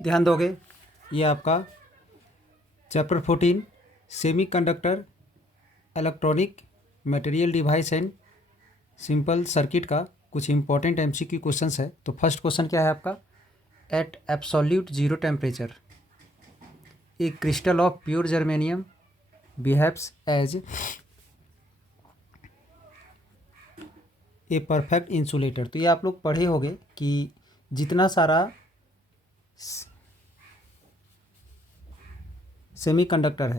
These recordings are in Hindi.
ध्यान दोगे, ये आपका chapter 14 semiconductor electronic material device and simple circuit का कुछ इंपॉर्टेंट एमसीक्यू क्वेश्चंस है। तो फर्स्ट क्वेश्चन क्या है आपका, at absolute zero temperature a crystal of pure germanium behaves as a perfect insulator. तो ये आप लोग पढ़े होंगे कि जितना सारा सेमीकंडक्टर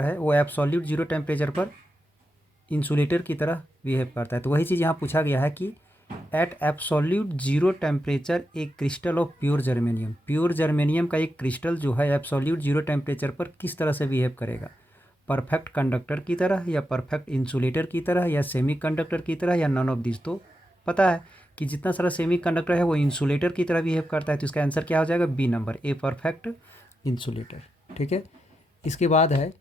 है वो एब्सोल्यूट जीरो टेम्परेचर पर इंसुलेटर की तरह बिहेव करता है। तो वही चीज़ यहाँ पूछा गया है कि एट एब्सोल्यूट जीरो टेम्परेचर एक क्रिस्टल ऑफ प्योर जर्मेनियम का एक क्रिस्टल जो है एब्सोल्यूट जीरो टेम्परेचर पर किस तरह से बिहेव करेगा, परफेक्ट कंडक्टर की तरह या परफेक्ट इंसुलेटर की तरह या सेमीकंडक्टर की तरह या नन ऑफ दिस। तो पता है कि जितना सारा सेमीकंडक्टर है वो इंसुलेटर की तरह बिहेव करता है, तो इसका आंसर क्या हो जाएगा, B number, a perfect insulator. ठीक है, इसके बाद है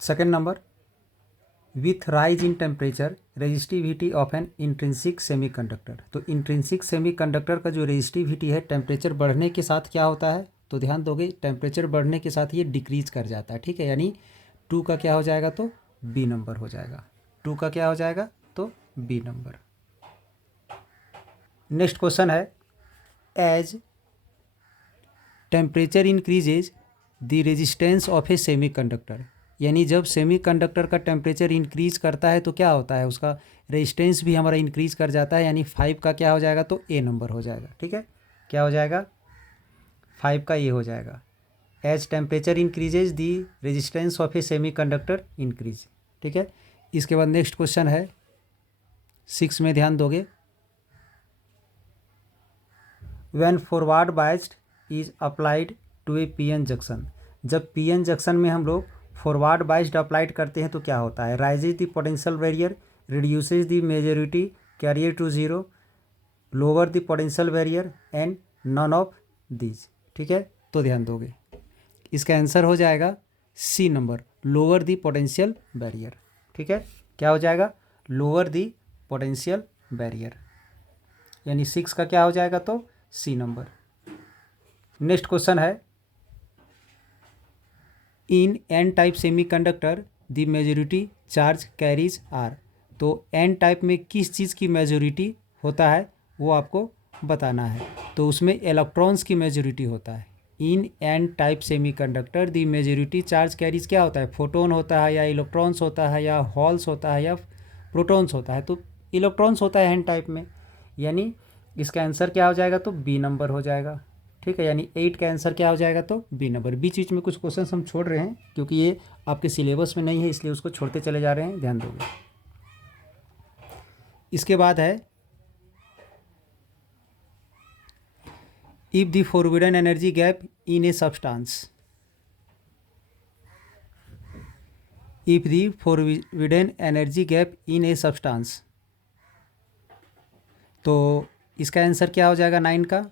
second number, with rise in temperature resistivity of an intrinsic semiconductor. तो इंट्रिंसिक सेमीकंडक्टर का जो रेजिस्टिविटी है टेम्परेचर बढ़ने के साथ क्या होता है, तो ध्यान दोगे टेम्परेचर बढ़ने के साथ ये डिक्रीज कर जाता है। ठीक है, यानी 2 का क्या हो जाएगा, तो बी नंबर हो जाएगा। 2 का क्या हो जाएगा, तो बी नंबर। नेक्स्ट क्वेश्चन है, as temperature increases the resistance of a semiconductor. यानी जब सेमीकंडक्टर का टेम्परेचर इंक्रीज करता है तो क्या होता है, उसका रेजिस्टेंस भी हमारा इंक्रीज कर जाता है। यानी 5 का क्या हो जाएगा, तो ए नंबर हो जाएगा। ठीक है, क्या हो जाएगा, 5 का ए हो जाएगा। As temperature increases the resistance of a semiconductor increase. ठीक है, इसके बाद नेक्स्ट क्वेश्चन है 6 में, ध्यान दोगे, when forward biased is applied to a PN junction. जब पीएन जंक्शन में हम लोग फॉरवर्ड बायस्ड अप्लाइड करते हैं तो क्या होता है, raises the potential barrier, reduces the majority carrier to zero, lower the potential barrier and none of these. ठीक है, तो ध्यान दोगे इसका आंसर हो जाएगा C number, lower the potential barrier. ठीक है, क्या हो जाएगा, लोअर द पोटेंशियल बैरियर, यानी 6 का क्या हो जाएगा, तो सी नंबर। नेक्स्ट क्वेश्चन है, in N type semiconductor the majority charge carriers are. तो एन टाइप में किस चीज़ की मेजॉरिटी होता है वो आपको बताना है। तो उसमें इलेक्ट्रॉन्स की मेजॉरिटी होता है। In N type semiconductor the majority charge carries क्या होता है, फोटोन होता है या इलेक्ट्रॉन्स होता है या हॉल्स होता है या प्रोटॉन्स होता है। तो इलेक्ट्रॉन्स होता है एन टाइप में, यानी इसका आंसर क्या हो जाएगा, तो बी नंबर हो जाएगा। ठीक है, यानी 8 का आंसर क्या हो जाएगा, तो बी नंबर। बीच बीच में कुछ क्वेश्चन हम छोड़ रहे हैं क्योंकि ये आपके सिलेबस में नहीं है, इसलिए उसको छोड़ते चले जा रहे हैं, ध्यान दोगे। इसके बाद है, if the forbidden energy gap in a substance, if the forbidden energy gap in a substance, तो इसका आंसर क्या हो जाएगा, 9 का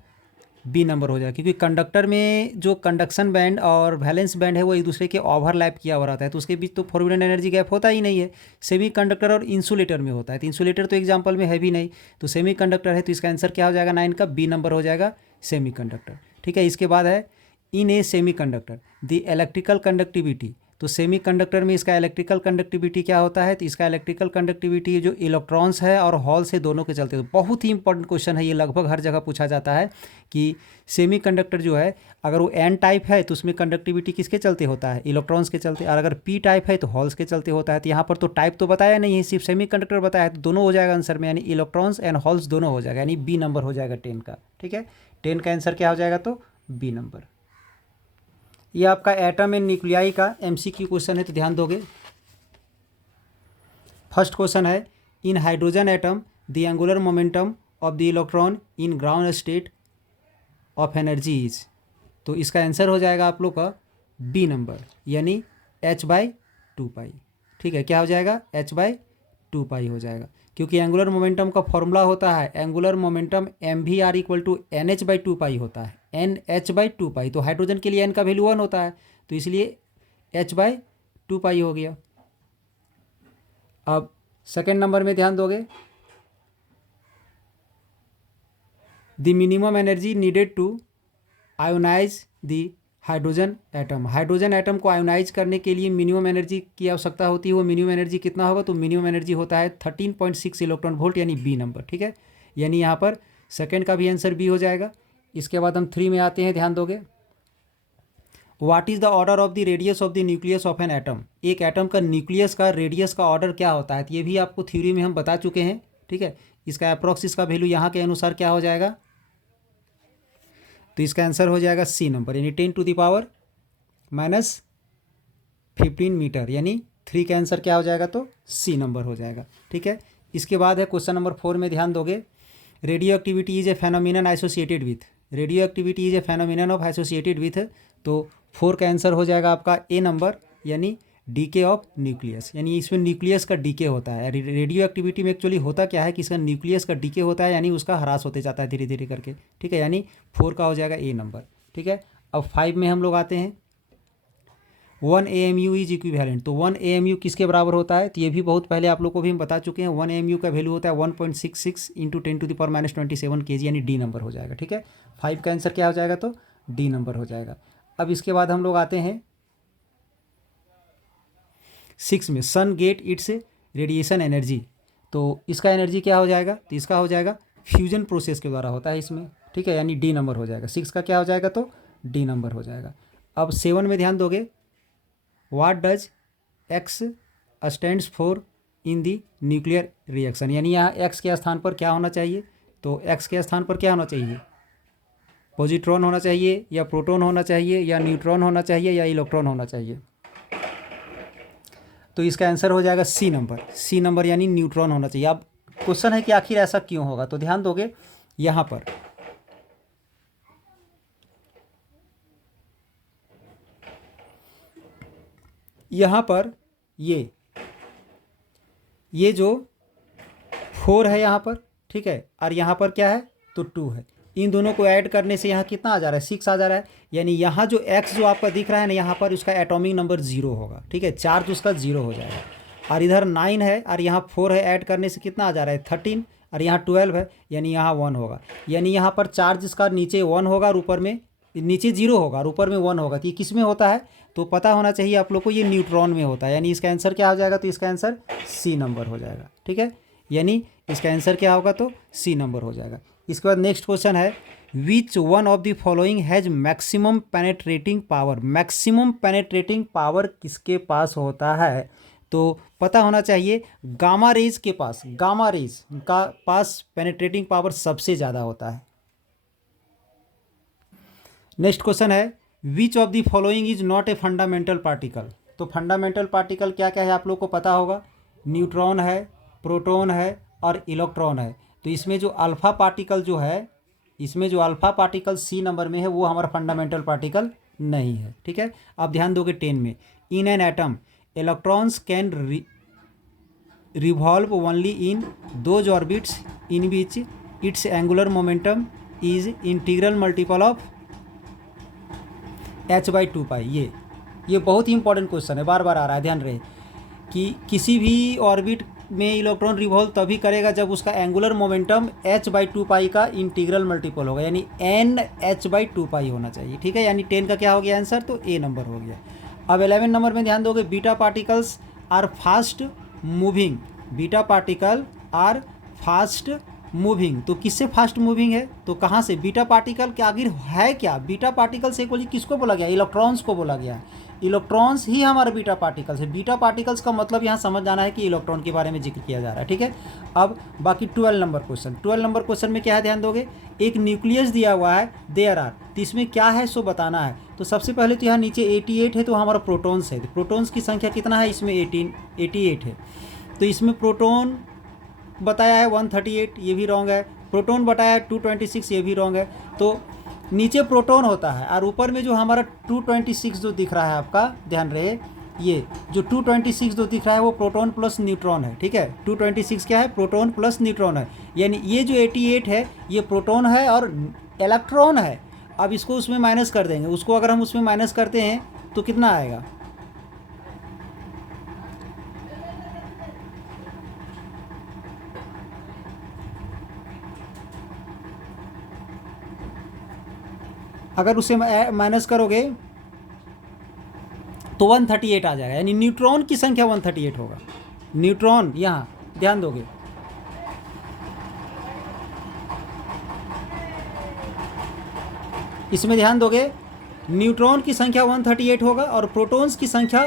बी नंबर हो जाएगा। क्योंकि कंडक्टर में जो कंडक्शन बैंड और वैलेंस बैंड है वो एक दूसरे के ओवरलैप किया हुआ रहता है, तो उसके बीच तो फॉरबिडन एनर्जी गैप होता ही नहीं है। सेमी कंडक्टर और इंसुलेटर में होता है, तो इंसुलेटर तो एग्जाम्पल में है भी नहीं, तो सेमी कंडक्टर है, तो इसका आंसर क्या हो जाएगा, 9 का बी नंबर हो जाएगा, सेमी कंडक्टर। ठीक है, इसके बाद है, in a semiconductor the electrical conductivity. तो सेमी कंडक्टर में इसका इलेक्ट्रिकल कंडक्टिविटी क्या होता है, तो इसका इलेक्ट्रिकल कंडक्टिविटी जो इलेक्ट्रॉन्स है और हॉल से दोनों के चलते, तो बहुत ही इंपॉर्टेंट क्वेश्चन है ये, लगभग हर जगह पूछा जाता है कि सेमी कंडक्टर जो है अगर वो एन टाइप है तो उसमें कंडक्टिविटी किसके चलते होता है, इलेक्ट्रॉन्स के चलते, और अगर पी टाइप है तो हॉल्स के चलते होता है। तो यहाँ पर तो टाइप तो बताया नहीं है, सिर्फ सेमी कंडक्टर बताया है, तो दोनों हो जाएगा आंसर में, यानी इलेक्ट्रॉन्स एंड हॉल्स दोनों हो जाएगा, यानी बी नंबर हो जाएगा 10 का। ठीक है, 10 का आंसर क्या हो जाएगा, तो बी नंबर। ये आपका एटम एंड न्यूक्लियाई का एमसीक्यू क्वेश्चन है, तो ध्यान दोगे। फर्स्ट क्वेश्चन है, in hydrogen atom the angular momentum of the electron in ground state of energy is. तो इसका आंसर हो जाएगा आप लोग का बी नंबर, यानी h/2π। ठीक है, क्या हो जाएगा, h/2π हो जाएगा, क्योंकि एंगुलर मोमेंटम का फॉर्मूला होता है, एंगुलर मोमेंटम mvr = nh/2π होता है, nh/2π। तो हाइड्रोजन के लिए n का वैल्यू 1 होता है, तो इसलिए h/2π हो गया। अब सेकेंड नंबर में ध्यान दोगे, the minimum energy needed to ionize the hydrogen atom. Hydrogen atom को आयोनाइज करने के लिए मिनिमम एनर्जी की आवश्यकता होती है। वो मिनिमम एनर्जी कितना होगा? तो मिनिमम एनर्जी होता है 13.6 इलेक्ट्रॉन वोल्ट, यानी बी नंबर। ठीक है, यानी यहाँ पर सेकंड का भी आंसर बी हो जाएगा। इसके बाद हम 3 में आते हैं, ध्यान दोगे। What is the order of the radius of the nucleus of an atom. एक एटम का न्यूक्लियस का रेडियस का ऑर्डर क्या होता है? तो ये भी आपको थ्योरी में हम बता चुके हैं। ठीक है, इसका अप्रॉक्स इसका वैल्यू यहाँ के अनुसार क्या हो जाएगा? तो इसका आंसर हो जाएगा सी नंबर, यानी 10⁻⁻15 मीटर, यानी 3 का आंसर क्या हो जाएगा? तो सी नंबर हो जाएगा। ठीक है, इसके बाद है क्वेश्चन नंबर 4 में ध्यान दोगे। Radio activity is a phenomenon associated with. Radio activity is a phenomenon of associated with, तो 4 का आंसर हो जाएगा आपका ए नंबर, यानी डीके ऑफ न्यूक्लियस, यानी इसमें न्यूक्लियस का डीके होता है। रेडियो एक्टिविटी में एक्चुअली होता क्या है कि इसका न्यूक्लियस का डीके होता है, यानी उसका ह्रास होते जाता है धीरे धीरे करके। ठीक है, यानी 4 का हो जाएगा ए नंबर। ठीक है, अब 5 में हम लोग आते हैं। 1 AMU इज इक्विवेलेंट। तो 1 AMU किसके बराबर होता है? तो ये भी बहुत पहले आप लोग को भी हम बता चुके हैं। 1 AMU का वैल्यू होता है 1.66 इंटू 10⁻⁻27 kg, यानी डी नंबर हो जाएगा। ठीक है, 5 का आंसर क्या हो जाएगा? तो डी नंबर हो जाएगा। अब इसके बाद हम लोग आते हैं 6 में। सन गेट इट्स रेडिएशन एनर्जी। तो इसका एनर्जी क्या हो जाएगा? तो इसका हो जाएगा फ्यूजन प्रोसेस के द्वारा होता है इसमें। ठीक है, यानी डी नंबर हो जाएगा। 6 का क्या हो जाएगा? तो डी नंबर हो जाएगा। अब 7 में ध्यान दोगे। What does x stands for in the nuclear reaction, यानी यहाँ एक्स के स्थान पर क्या होना चाहिए? तो एक्स के स्थान पर क्या होना चाहिए? पॉजिट्रॉन होना चाहिए, या प्रोटॉन होना चाहिए, या न्यूट्रॉन होना चाहिए, या इलेक्ट्रॉन होना चाहिए? तो इसका आंसर हो जाएगा सी नंबर। सी नंबर यानी न्यूट्रॉन होना चाहिए। अब क्वेश्चन है कि आखिर ऐसा क्यों होगा? तो ध्यान दोगे यहाँ पर, यहाँ पर ये जो 4 है यहाँ पर, ठीक है, और यहाँ पर क्या है? तो 2 है। इन दोनों को ऐड करने से यहाँ कितना आ जा रहा है? 6 आ जा रहा है। यानी यहाँ जो x जो आपका दिख रहा है ना, यहाँ पर उसका एटॉमिक नंबर 0 होगा। ठीक है, चार्ज उसका 0 हो जाएगा। और इधर 9 है और यहाँ 4 है, ऐड करने से कितना आ जा रहा है? 13, और यहाँ 12 है, यानी यहाँ 1 होगा। यानी यहाँ पर चार्ज इसका नीचे 1 होगा और ऊपर में, नीचे 0 होगा और ऊपर में 1 होगा। तो ये किस में होता है? तो पता होना चाहिए आप लोग को, ये न्यूट्रॉन में होता है। यानी इसका आंसर क्या हो जाएगा? तो इसका आंसर सी नंबर हो जाएगा। ठीक है, यानी इसका आंसर क्या होगा? तो सी नंबर हो जाएगा। इसके बाद नेक्स्ट क्वेश्चन है, which one of the following has maximum penetrating power. Maximum penetrating power किसके पास होता है? तो पता होना चाहिए गामा रेज के पास, गामा रेज का पास पेनेट्रेटिंग पावर सबसे ज़्यादा होता है। नेक्स्ट क्वेश्चन है, which of the following is not a fundamental particle. तो फंडामेंटल पार्टिकल क्या क्या है आप लोग को पता होगा? न्यूट्रॉन है, प्रोटॉन है और इलेक्ट्रॉन है। तो इसमें जो अल्फा पार्टिकल जो है, इसमें जो अल्फा पार्टिकल सी नंबर में है, वो हमारा फंडामेंटल पार्टिकल नहीं है। ठीक है, अब ध्यान दोगे 10 में। In an atom electrons can revolve only in those orbits in which it's angular momentum is integral multiple of h/2π। ये बहुत ही इंपॉर्टेंट क्वेश्चन है, बार बार आ रहा है, ध्यान रहे कि किसी भी ऑर्बिट में इलेक्ट्रॉन रिवॉल्व तभी करेगा जब उसका एंगुलर मोमेंटम h/2π का इंटीग्रल मल्टीपल होगा, यानी NH/2π होना चाहिए। ठीक है, यानी 10 का क्या हो गया आंसर? तो ए नंबर हो गया। अब 11 नंबर में ध्यान दोगे, beta particles are fast moving. Beta particle are fast moving, तो किससे फास्ट मूविंग है? तो कहाँ से? बीटा पार्टिकल के आखिर है क्या? बीटा पार्टिकल से कोई किसको बोला गया? इलेक्ट्रॉन्स को बोला गया। इलेक्ट्रॉन्स ही हमारे बीटा पार्टिकल्स है। बीटा पार्टिकल्स का मतलब यहाँ समझ जाना है कि इलेक्ट्रॉन के बारे में जिक्र किया जा रहा है। ठीक है, अब बाकी 12 नंबर क्वेश्चन। 12 नंबर क्वेश्चन में क्या है? ध्यान दोगे, एक न्यूक्लियस दिया हुआ है, देयर आर, तो इसमें क्या है सो बताना है। तो सबसे पहले तो यहाँ नीचे 88 है, तो हमारा प्रोटॉन्स है। तो प्रोटॉन्स की संख्या कितना है? इसमें 88 है। तो इसमें प्रोटॉन बताया है 138, ये भी रॉन्ग है। प्रोटॉन बताया है 226, ये भी रॉन्ग है। तो नीचे प्रोटॉन होता है और ऊपर में जो हमारा 226 जो दिख रहा है आपका, ध्यान रहे, ये जो 226 जो दिख रहा है वो प्रोटॉन प्लस न्यूट्रॉन है। ठीक है, 226 क्या है? प्रोटॉन प्लस न्यूट्रॉन है। यानी ये जो 88 है ये प्रोटॉन है और इलेक्ट्रॉन है। अब इसको उसमें माइनस कर देंगे, उसको अगर हम उसमें माइनस करते हैं तो कितना आएगा? अगर उससे माइनस करोगे तो 138 आ जाएगा, यानी न्यूट्रॉन की संख्या 138 होगा। न्यूट्रॉन यहाँ ध्यान दोगे, इसमें ध्यान दोगे, न्यूट्रॉन की संख्या 138 होगा और प्रोटॉन्स की संख्या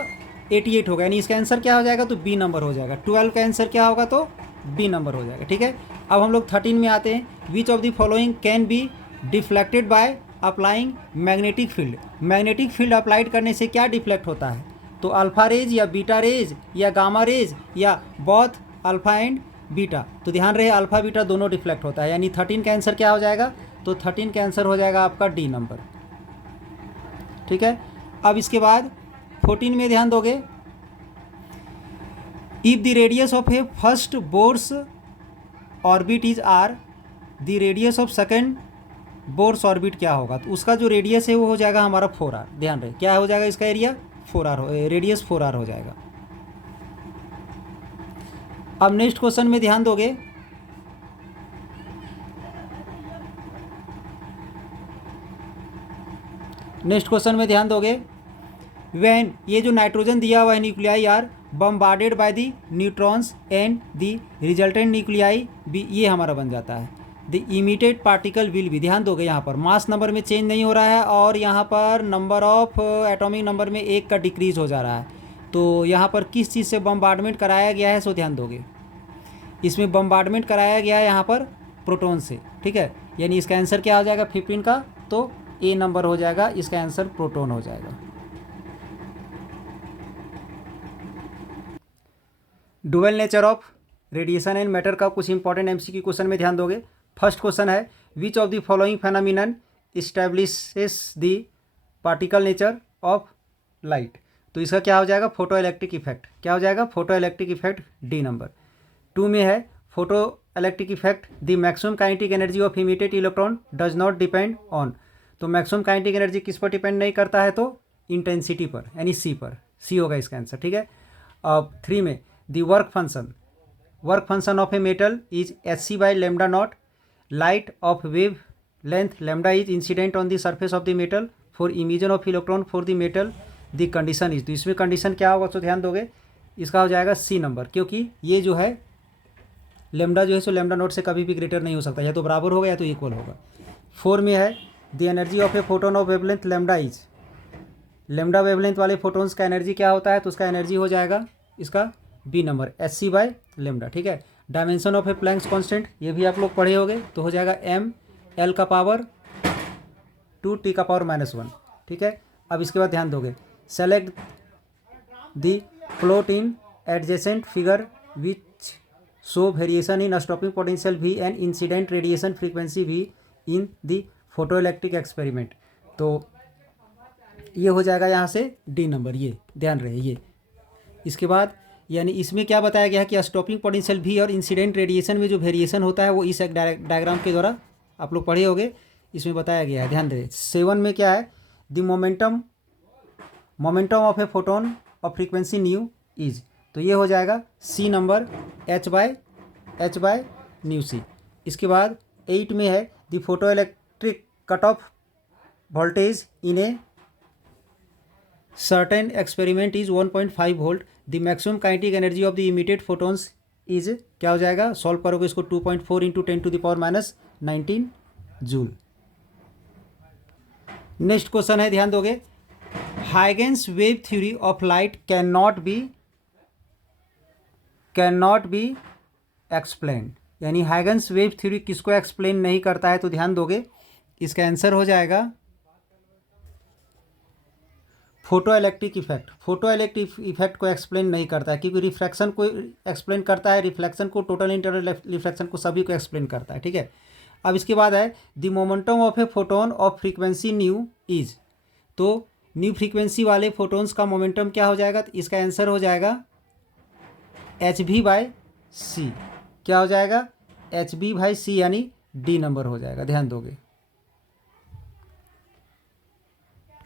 88 होगा, यानी इसका आंसर क्या हो जाएगा, तो बी नंबर हो जाएगा। 12 का आंसर क्या होगा, तो बी नंबर हो जाएगा। ठीक है, अब हम लोग 13 में आते हैं। विच of the following can be deflected by applying magnetic field. Magnetic field applied करने से क्या डिफ्लेक्ट होता है, तो अल्फा रेज या बीटा रेज या गामा रेज या बोथ अल्फा एंड बीटा। तो ध्यान रहे अल्फा बीटा दोनों डिफ्लेक्ट होता है, यानी 13 का आंसर क्या हो जाएगा, तो 13 का आंसर हो जाएगा आपका डी नंबर। ठीक है, अब इसके बाद 14 में ध्यान दोगे, if the radius of a first Bohr's orbit is r, the radius of second Bohr's orbit क्या होगा, तो उसका जो रेडियस है वो हो जाएगा हमारा 4r। ध्यान रहे क्या हो जाएगा, इसका एरिया 4r रेडियस 4r हो जाएगा। अब नेक्स्ट क्वेश्चन में ध्यान दोगे, नेक्स्ट क्वेश्चन में ध्यान दोगे, व्हेन ये जो नाइट्रोजन दिया हुआ है nuclei are bombarded by the neutrons and the resultant nuclei be, ये हमारा बन जाता है the emitted particle will be. ध्यान दोगे यहाँ पर मास नंबर में चेंज नहीं हो रहा है और यहाँ पर नंबर ऑफ एटॉमिक नंबर में 1 का डिक्रीज हो जा रहा है। तो यहाँ पर किस चीज़ से बम्बार्डमेंट कराया गया है, सो ध्यान दोगे, इसमें बम्बार्डमेंट कराया गया है यहाँ पर प्रोटॉन से। ठीक है, यानी इसका आंसर क्या हो जाएगा 15 का, तो ए नंबर हो जाएगा, इसका आंसर प्रोटॉन हो जाएगा। Dual nature of radiation and matter का कुछ इंपॉर्टेंट एमसीक्यू क्वेश्चन में ध्यान दोगे। फर्स्ट क्वेश्चन है, which of the following phenomenon establishes the particle nature of light. तो इसका क्या हो जाएगा, फोटो इलेक्ट्रिक इफेक्ट। क्या हो जाएगा, photo electric effect, D number. 2 में है, photo electric effect the maximum kinetic energy of emitted electron does not depend on. तो मैक्सिमम काइनेटिक एनर्जी किस पर डिपेंड नहीं करता है, तो इंटेंसिटी पर, यानी सी पर, सी होगा इसका आंसर। ठीक है, अब 3 में the work function of a metal is Hc by lambda naught, light of wave length lambda is incident on the surface of the metal for emission of electron for the metal, the condition is. तो इसमें कंडीशन क्या होगा, तो ध्यान दोगे, इसका हो जाएगा सी नंबर, क्योंकि ये जो है लेमडा जो है सो लेमडा नॉट से कभी भी ग्रेटर नहीं हो सकता, या तो बराबर होगा या तो इक्वल होगा। 4 में है, the energy of a photon of wavelength lambda is. Lambda wavelength वाले फोटोन्स का एनर्जी क्या होता है, तो उसका एनर्जी हो जाएगा इसका B number, Hc by lambda. ठीक है, dimension of a Planck's constant, ये भी आप लोग पढ़े होंगे, तो हो जाएगा m l का पावर 2 t का पावर -1। ठीक है, अब इसके बाद ध्यान दोगे, select the plot in adjacent figure which show variation in stopping potential v and incident radiation frequency v in the photo electric experiment. तो ये हो जाएगा यहाँ से डी नंबर, ये ध्यान रहे ये। इसके बाद यानी इसमें क्या बताया गया है कि स्टॉपिंग पोटेंशियल भी और इंसिडेंट रेडिएशन में जो वेरिएशन होता है वो इस एक डायग्राम के द्वारा आप लोग पढ़े होंगे, इसमें बताया गया है। ध्यान दें, 7 में क्या है, the momentum of a photon of frequency nu is. तो ये हो जाएगा C number, h by nu c. इसके बाद 8 में है, the photoelectric cut off voltage in a certain experiment is 1.5 volt, the maximum kinetic energy of the emitted photons is, क्या हो जाएगा, सॉल्व करोगे इसको 2.4 इंटू 10⁻⁻19 जूल। नेक्स्ट क्वेश्चन है, ध्यान दोगे, Huygens wave theory of light can not be explain. यानी हाइगेंस वेव थ्योरी किसको एक्सप्लेन नहीं करता है, तो ध्यान दोगे, इसका आंसर हो जाएगा photo electric effect. Photo electric effect को एक्सप्लेन नहीं करता है, क्योंकि रिफ्लेक्शन को एक्सप्लेन करता है, रिफ्लेक्शन को, टोटल इंटरनल रिफ्लेक्शन को, सभी को एक्सप्लेन करता है। ठीक है, अब इसके बाद है, the momentum of a photon of frequency nu is. तो न्यू फ्रीक्वेंसी वाले फोटोन्स का मोमेंटम क्या हो जाएगा, तो इसका आंसर हो जाएगा Hv बाय सी। क्या हो जाएगा, Hv बाय सी, यानी डी नंबर हो जाएगा। ध्यान दोगे।